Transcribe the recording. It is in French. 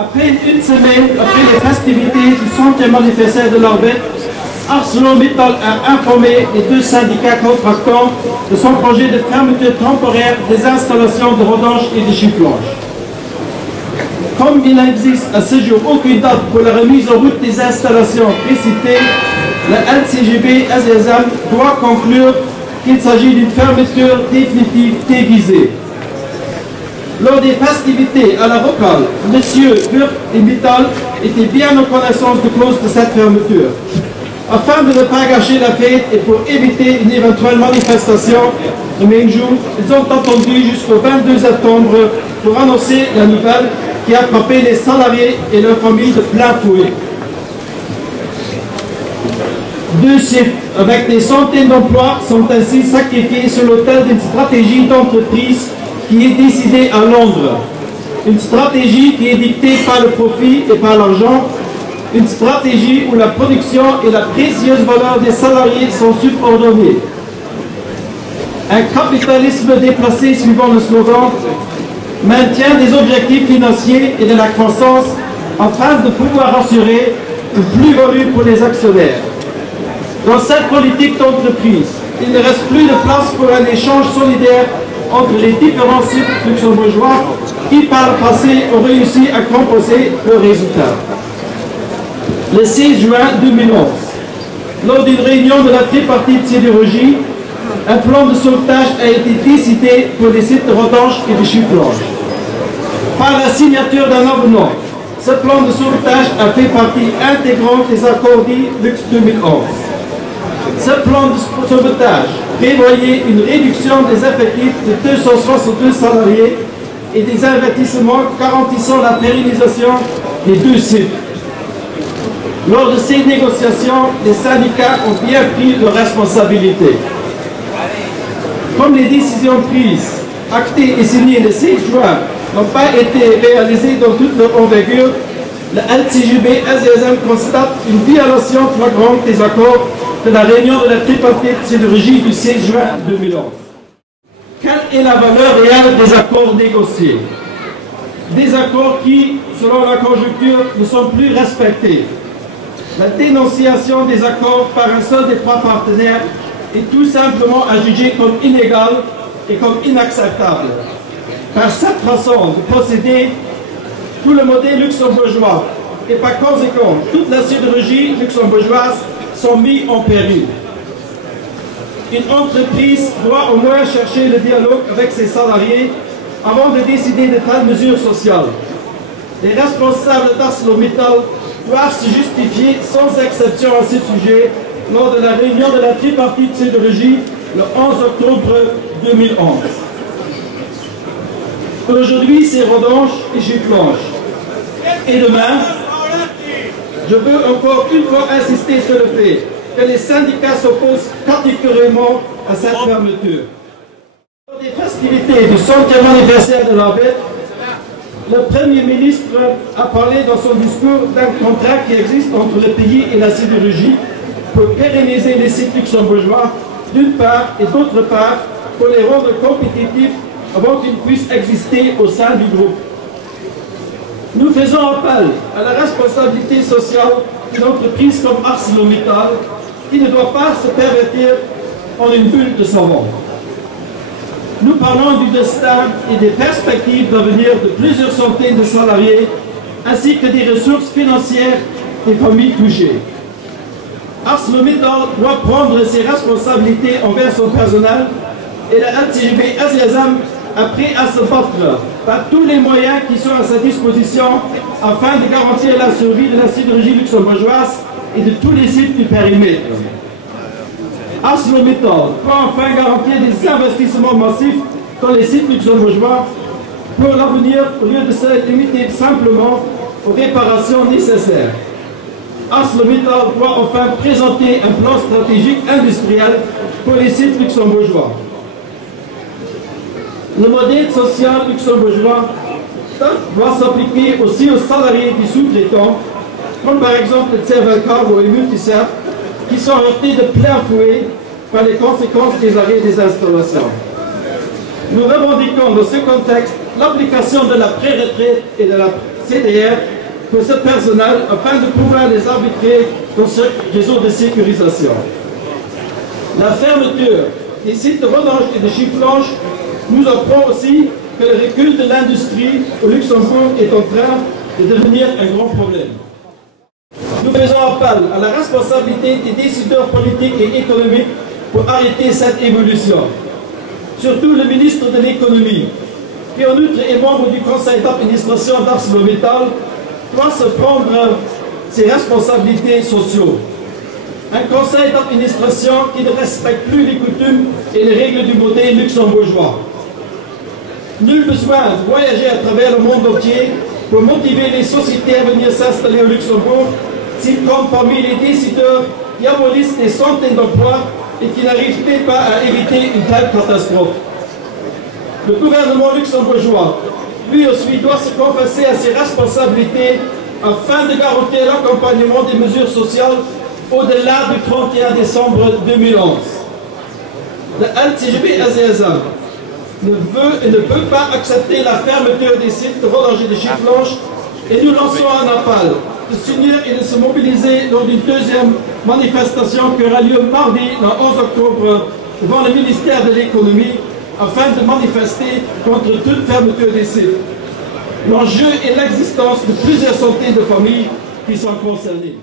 Après une semaine, après les festivités du 100e anniversaire de l'Orbit, ArcelorMittal a informé les deux syndicats contractants de son projet de fermeture temporaire des installations de rodange et de chifflage. Comme il n'existe à ce jour aucune date pour la remise en route des installations précitées, la LCGB SESAM doit conclure qu'il s'agit d'une fermeture définitive déguisée. Lors des festivités à la locale, M. Burk et Mittal étaient bien en connaissance de cause de cette fermeture. Afin de ne pas gâcher la fête et pour éviter une éventuelle manifestation le même jour, ils ont attendu jusqu'au 22 septembre pour annoncer la nouvelle qui a frappé les salariés et leurs familles de plein fouet. Deux sites avec des centaines d'emplois sont ainsi sacrifiés sur l'autel d'une stratégie d'entreprise qui est décidée à Londres. Une stratégie qui est dictée par le profit et par l'argent. Une stratégie où la production et la précieuse valeur des salariés sont subordonnées. Un capitalisme déplacé suivant le slogan « maintient des objectifs financiers et de la croissance afin de pouvoir assurer une plus-value pour les actionnaires ». Dans cette politique d'entreprise, il ne reste plus de place pour un échange solidaire entre les différents sites luxembourgeois qui, par le passé, ont réussi à compenser leurs résultats. Le 6 juin 2011, lors d'une réunion de la tripartite sidérurgie, un plan de sauvetage a été décidé pour les sites de rodange et de chifflage. Par la signature d'un avenant, ce plan de sauvetage a fait partie intégrante des accords dits Lux 2011. Ce plan de sauvetage prévoyait une réduction des effectifs de 262 salariés et des investissements garantissant la pérennisation des deux sites. Lors de ces négociations, les syndicats ont bien pris leurs responsabilités. Comme les décisions prises, actées et signées le 6 juin n'ont pas été réalisées dans toute leur envergure, la LCGB SESAM constate une violation flagrante des accords de la réunion de la tripartite sidérurgie du 6 juin 2011. Quelle est la valeur réelle des accords négociés? Des accords qui, selon la conjoncture, ne sont plus respectés. La dénonciation des accords par un seul des trois partenaires est tout simplement à juger comme illégale et comme inacceptable. Par cette façon de procéder, tout le modèle luxembourgeois et par conséquent toute la sidérurgie luxembourgeoise sont mis en péril. Une entreprise doit au moins chercher le dialogue avec ses salariés avant de décider de telles mesures sociales. Les responsables d'ArcelorMittal doivent se justifier sans exception à ce sujet lors de la réunion de la tripartite sidérurgie le 11 octobre 2011. Aujourd'hui, c'est rodange et chifflage. Et demain, je veux encore une fois insister sur le fait que les syndicats s'opposent catégoriquement à cette fermeture. Lors des festivités du 100e anniversaire de l'Orbit, le Premier ministre a parlé dans son discours d'un contrat qui existe entre le pays et la sidérurgie pour pérenniser les sites luxembourgeois d'une part et d'autre part pour les rendre compétitifs avant qu'ils puissent exister au sein du groupe. Nous faisons appel à la responsabilité sociale d'une entreprise comme ArcelorMittal qui ne doit pas se pervertir en une bulle de savon. Nous parlons du destin et des perspectives d'avenir de plusieurs centaines de salariés ainsi que des ressources financières des familles touchées. ArcelorMittal doit prendre ses responsabilités envers son personnel et la LCGB SESAM a pris à se battre par tous les moyens qui sont à sa disposition afin de garantir la survie de la sidérurgie luxembourgeoise et de tous les sites du périmètre. ArcelorMittal peut enfin garantir des investissements massifs dans les sites luxembourgeois pour l'avenir au lieu de se limiter simplement aux réparations nécessaires. ArcelorMittal doit enfin présenter un plan stratégique industriel pour les sites luxembourgeois. Le modèle social luxembourgeois doit s'appliquer aussi aux salariés des sous-traitants, comme par exemple le Cervel Cargo et Multiserv, qui sont heurtés de plein fouet par les conséquences des arrêts des installations. Nous revendiquons dans ce contexte l'application de la pré-retraite et de la CDR pour ce personnel afin de pouvoir les arbitrer dans ce réseau de sécurisation. La fermeture des sites de relâche et de chiffrage nous apprend aussi que le recul de l'industrie au Luxembourg est en train de devenir un grand problème. Nous faisons appel à la responsabilité des décideurs politiques et économiques pour arrêter cette évolution. Surtout le ministre de l'économie, qui en outre est membre du conseil d'administration d'ArcelorMittal, doit se prendre ses responsabilités sociales. Un conseil d'administration qui ne respecte plus les coutumes et les règles du modèle luxembourgeois. Nul besoin de voyager à travers le monde entier pour motiver les sociétés à venir s'installer au Luxembourg s'ils comptent parmi les décideurs qui abolissent des centaines d'emplois et qui n'arrivent pas à éviter une telle catastrophe. Le gouvernement luxembourgeois, lui aussi, doit se confesser à ses responsabilités afin de garantir l'accompagnement des mesures sociales au-delà du 31 décembre 2011. Le LCGB SESA ne veut et ne peut pas accepter la fermeture des sites de relâche et de chiffrage et nous lançons un appel de s'unir et de se mobiliser lors d'une deuxième manifestation qui aura lieu mardi, le 11 octobre, devant le ministère de l'économie afin de manifester contre toute fermeture des sites. L'enjeu est l'existence de plusieurs centaines de familles qui sont concernées.